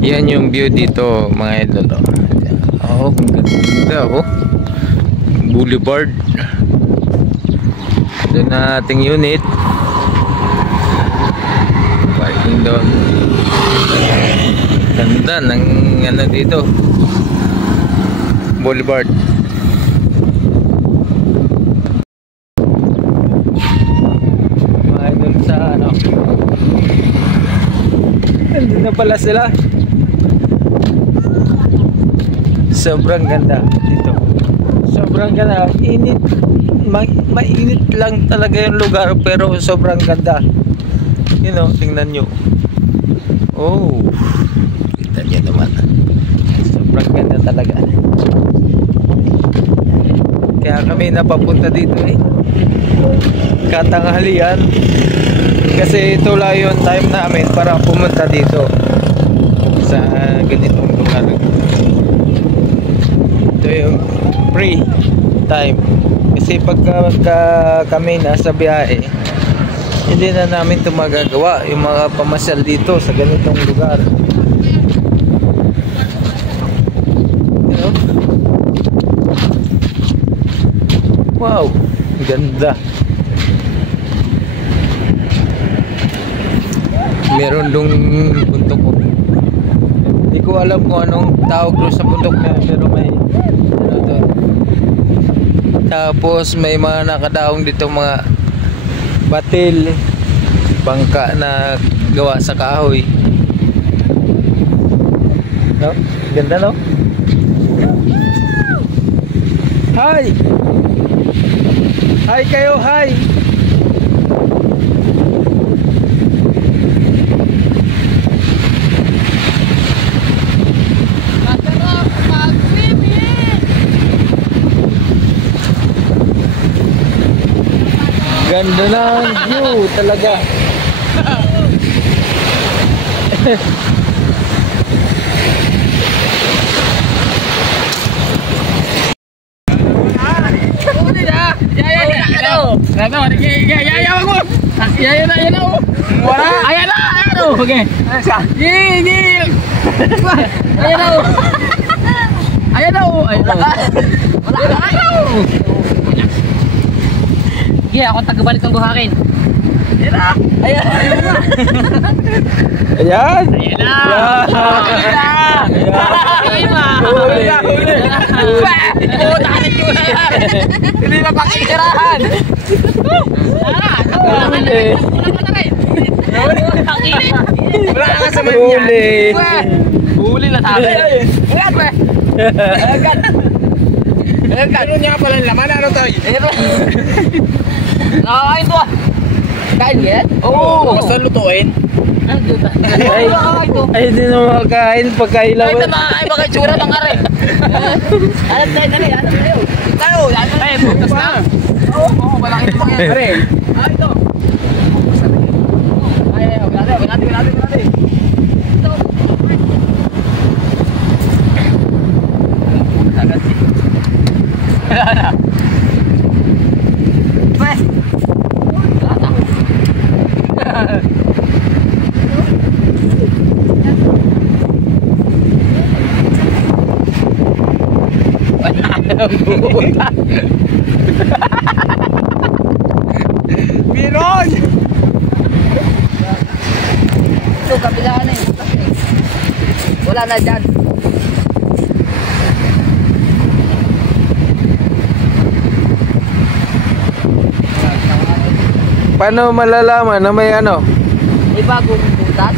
Yan yung view dito mga idol. Oh, ang ganda oh. Boulevard. Doon na ating unit. Parking doon. Ganda ng ano dito. Boulevard. Mga idol sa ano. Nandun na pala sila. Sobrang ganda dito. Sobrang ganda. Init. Mainit lang talaga yung lugar pero sobrang ganda. You know, tingnan nyo. Oh, kita nyo naman. Sobrang ganda talaga. Kaya kami napapunta dito eh. Katanghalian. Kasi ito lang yung time namin para pumunta dito sa ganitong lugar. Ito yung free time. Kasi pagka kami nasa biyahe, hindi na namin ito magagawa. Yung mga pamasyal dito sa ganitong lugar. You know? Wow, ganda. Meron dong bundok ko. Hindi ko alam kung anong tawag doon sa bundok na, pero may ano doon. Tapos may mga nakadaong dito mga batil, bangka na gawa sa kahoy. No? Ganda no? Hi! Hi kayo, hi! Ganda ng view talaga. Sige, ako tagabalik ng buhakin. Ayan na! Ayan! Ayan! Ayan na! Ayan na! Huli na! Huli na! Puta ka na yun na yan! Hindi na pakikirahan! Wala ka sa man yan! Huli na tayo! Ayan ba? Ayan! Ano niya pala laman? Ano to? Nakakain to ah. Kain yan? Oo. Basta lutuin. Ay, hindi na makakain pagkailaw. Ay, ay baka tsura lang are. Alam tayo, dali. Alam tayo. Tayo. Ay, bukas na. Oo, walang ito mga yan. Ay, ito. Ay, natin. Ito. Agad si. Wala na. Pwes. Miron! Ito, kabilaan na yun. Wala na dyan. Paano malalaman na may ano? May bagong butas?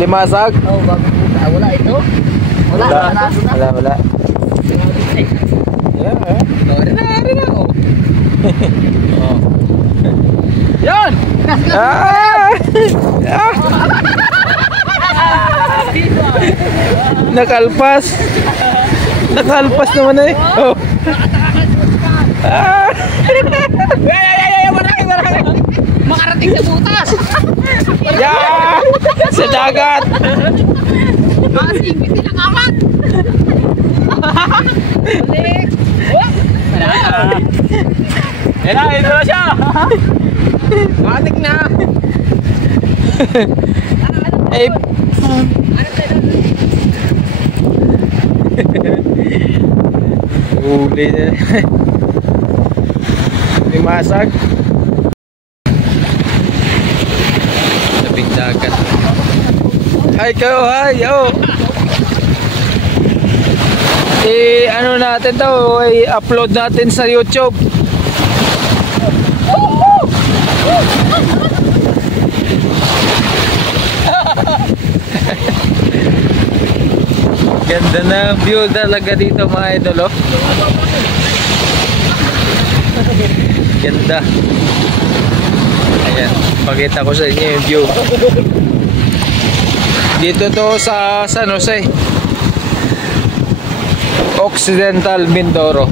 Limasag? Oo, bagong butas. Wala ito? Wala. Wala. Yan, rin ako. Yan! Nakalpas. Nakalpas naman eh. Oh. Marami. Makarating sa butas. Yeah! Sa dagat. Makasingit nilang amat. Balik. Yan na, ito na siya. Matik na. Eh, Limasag. Tabing dagat. Hi kayo, hi, yo. Ano natin to, i-upload natin sa YouTube. Ganda na view talaga dito mga idol, oh. Ganda. Ayan, pakita ko sa inyo yung view. Dito to sa San Jose, Occidental Mindoro.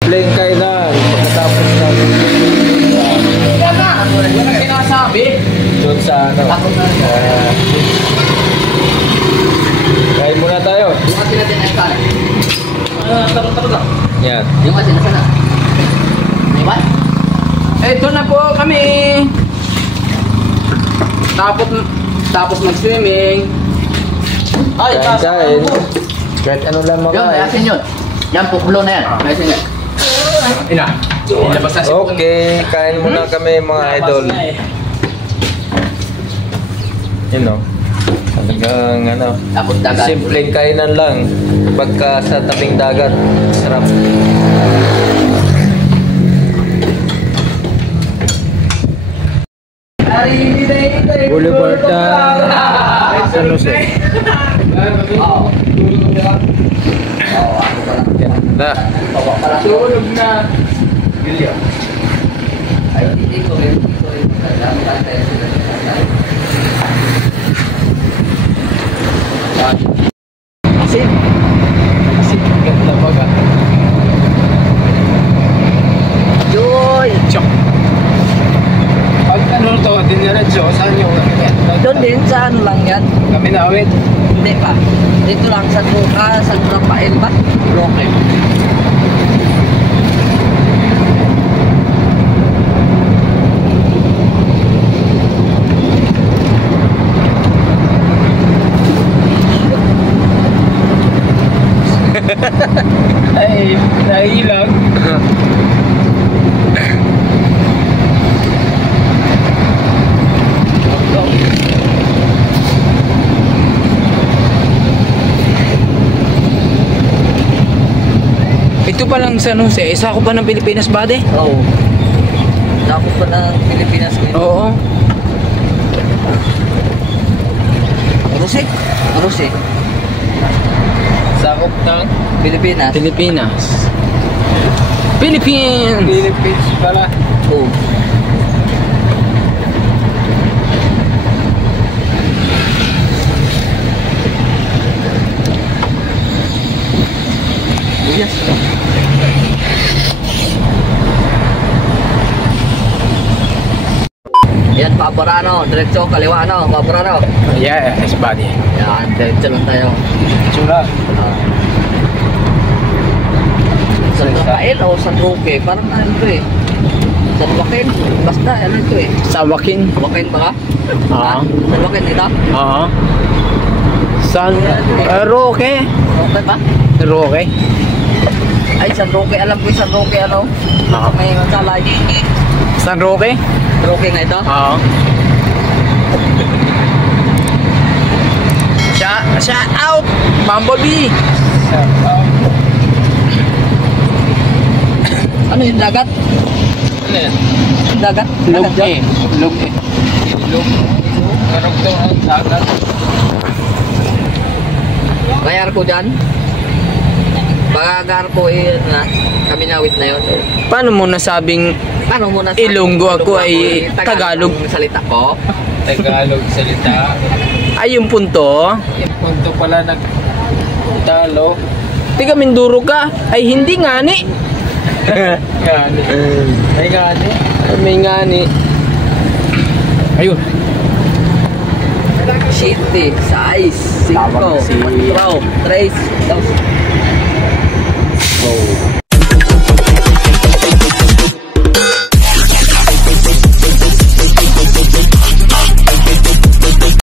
Playing kainan pagkatapos namin doon sa ano. Kain muna tayo. Yan. Ito na po kami. Tapos mag-swimming. Kain. Kahit ano lang makain. Yan, puklo na yan. Mayasin yan. Okay, kain muna kami mga idol. You know, talagang ano, simpleng kainan lang pagka sa tabing dagat. Sarap. Boulevard San Jose. Ganda. Tulog na. Asin. Asin. Ganda baga. Joy! Chok. Pag ano to, diniretso, saan yung Doon din, saan lang yan? kami na awit. Hindi pa. Dito lang sa Tuka, sa Rafael ba? Okay. Ay, nailang. Ito pa lang San Jose, isa ko pa ng Pilipinas ba de? Oo. Dapat pa ng Pilipinas ngayon. Oo. Rusi? Rusi. Sakop ng Pilipinas? Pilipinas. Philippines! Philippines pala. Oo. Yes. Yan, Paborano. Diretso, kaliwa, ano? Paborano. Yes, buddy. Yan, diretso lang tayo. Tsura. San Rafael o San Roque? Parang ano ito eh. San Joaquin? Basta, ano ito eh. Sa Joaquin. Joaquin ba ka? Oo. San Joaquin dito? Oo. San Roque. Roque ba? Roque. Ay, San Roque. Alam ko yung San Roque, ano? Oo. May masalay. San Roque? Roque nga ito? Oo. Shout out! Bumblebee! Ano yung dagat? Ano yan? Dagat? Lug Dagat eh. dyan? Lug eh. Ilog. Karog to ang dagat. Bayar ko dyan? Pagagar ko eh, na, kami nawit na yun. Paano mo nasabing Paano mo na Ilonggo ako ay Tagalog? ang salita ko? Tagalog salita. ay yung punto? Yung punto pala ng talo. Tiga Minduro ka? Ay hindi ngani. Ngani. May ngani. May ngani. Ayun. 7, 6, 5, 4, 3, 2,